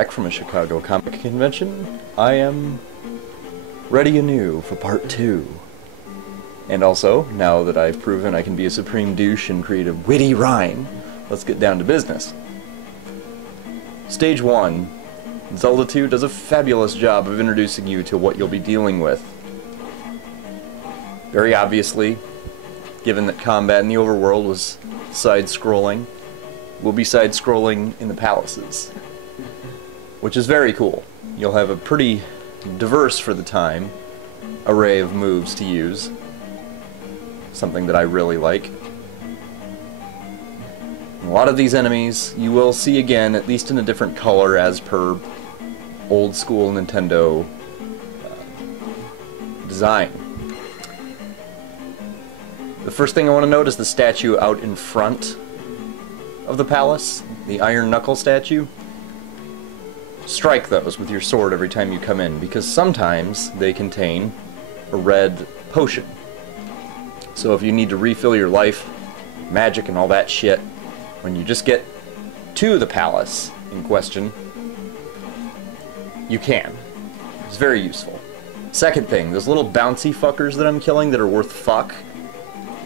Back from a Chicago comic convention, I am ready anew for part 2. And also, now that I've proven I can be a supreme douche and create a witty rhyme, let's get down to business. Stage 1. Zelda 2 does a fabulous job of introducing you to what you'll be dealing with. Very obviously, given that combat in the overworld was side-scrolling, we'll be side-scrolling in the palaces, which is very cool. You'll have a pretty diverse, for the time, array of moves to use, something that I really like. A lot of these enemies you will see again, at least in a different color as per old school Nintendo design. The first thing I want to note is the statue out in front of the palace, the Iron Knuckle statue. Strike those with your sword every time you come in, because sometimes they contain a red potion. So if you need to refill your life, magic and all that shit, when you just get to the palace in question, you can. It's very useful. Second thing, those little bouncy fuckers that I'm killing that are worth fuck,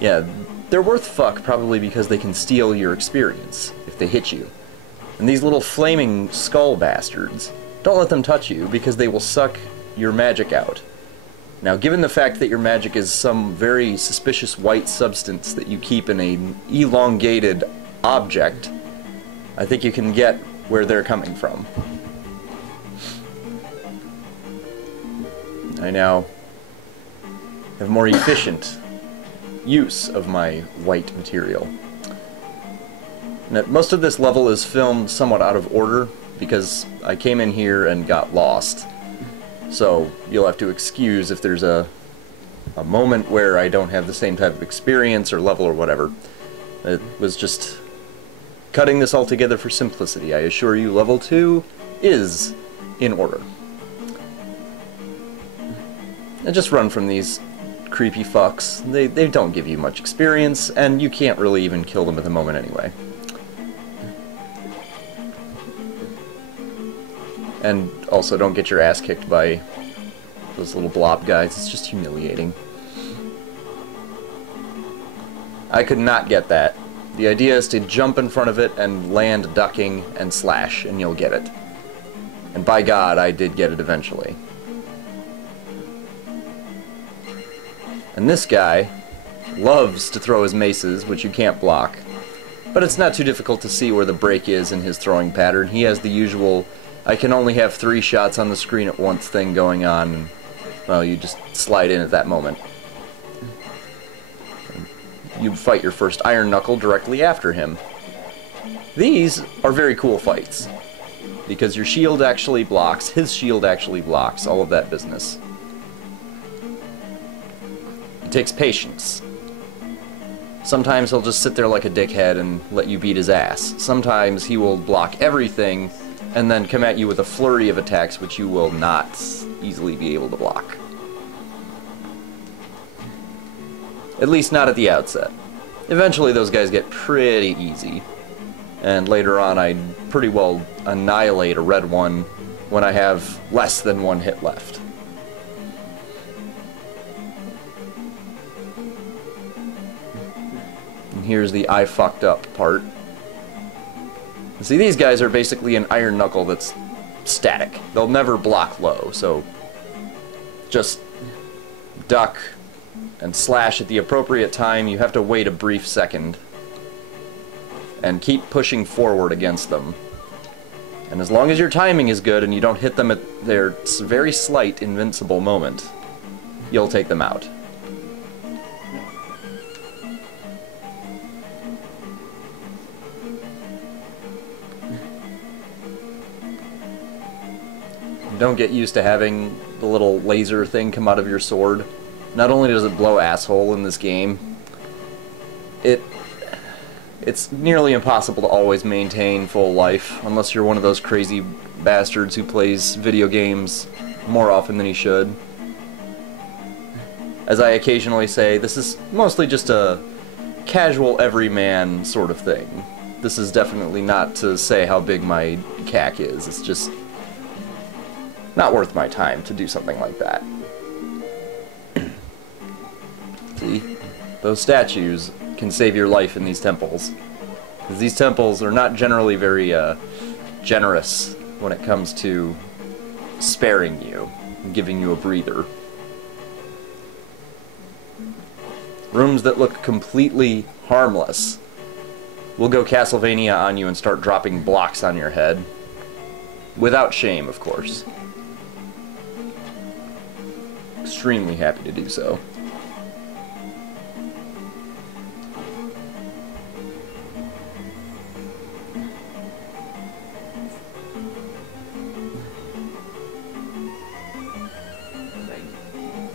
yeah, they're worth fuck probably because they can steal your experience if they hit you. And these little flaming skull bastards, don't let them touch you because they will suck your magic out. Now, given the fact that your magic is some very suspicious white substance that you keep in an elongated object, I think you can get where they're coming from. I now have more efficient use of my white material. Now, most of this level is filmed somewhat out of order because I came in here and got lost. So you'll have to excuse if there's a moment where I don't have the same type of experience or level or whatever. It was just cutting this all together for simplicity. I assure you, level 2 is in order. And just run from these creepy fucks. They don't give you much experience, and you can't really even kill them at the moment anyway. And also, don't get your ass kicked by those little blob guys. It's just humiliating. I could not get that. The idea is to jump in front of it and land ducking and slash, and you'll get it. And by God, I did get it eventually. And this guy loves to throw his maces, which you can't block. But it's not too difficult to see where the break is in his throwing pattern. He has the usual, I can only have 3 shots on the screen at once thing going on, and, well, you just slide in at that moment. You fight your first Iron Knuckle directly after him. These are very cool fights, because your shield actually blocks, his shield actually blocks, all of that business. It takes patience. Sometimes he'll just sit there like a dickhead and let you beat his ass. Sometimes he will block everything and then come at you with a flurry of attacks which you will not easily be able to block. At least not at the outset. Eventually those guys get pretty easy, and later on I pretty well annihilate a red one when I have less than 1 hit left. And here's the I fucked up part. See, these guys are basically an Iron Knuckle that's static. They'll never block low, so just duck and slash at the appropriate time. You have to wait a brief second and keep pushing forward against them. And as long as your timing is good and you don't hit them at their very slight invincible moment, you'll take them out. Don't get used to having the little laser thing come out of your sword. Not only does it blow asshole in this game, it's nearly impossible to always maintain full life, unless you're one of those crazy bastards who plays video games more often than he should. As I occasionally say, this is mostly just a casual everyman sort of thing. This is definitely not to say how big my CAC is. It's just Not worth my time to do something like that. See? Those statues can save your life in these temples. Because these temples are not generally very generous when it comes to sparing you and giving you a breather. Rooms that look completely harmless will go Castlevania on you and start dropping blocks on your head. Without shame, of course. Extremely happy to do so.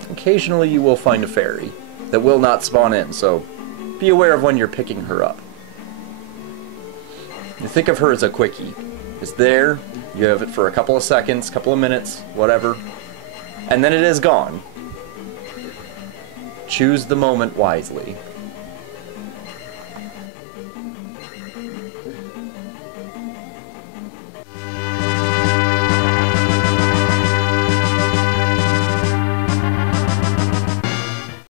Occasionally you will find a fairy that will not spawn in, so be aware of when you're picking her up. You think of her as a quickie. It's there, you have it for a couple of seconds, couple of minutes, whatever, and then it is gone. Choose the moment wisely.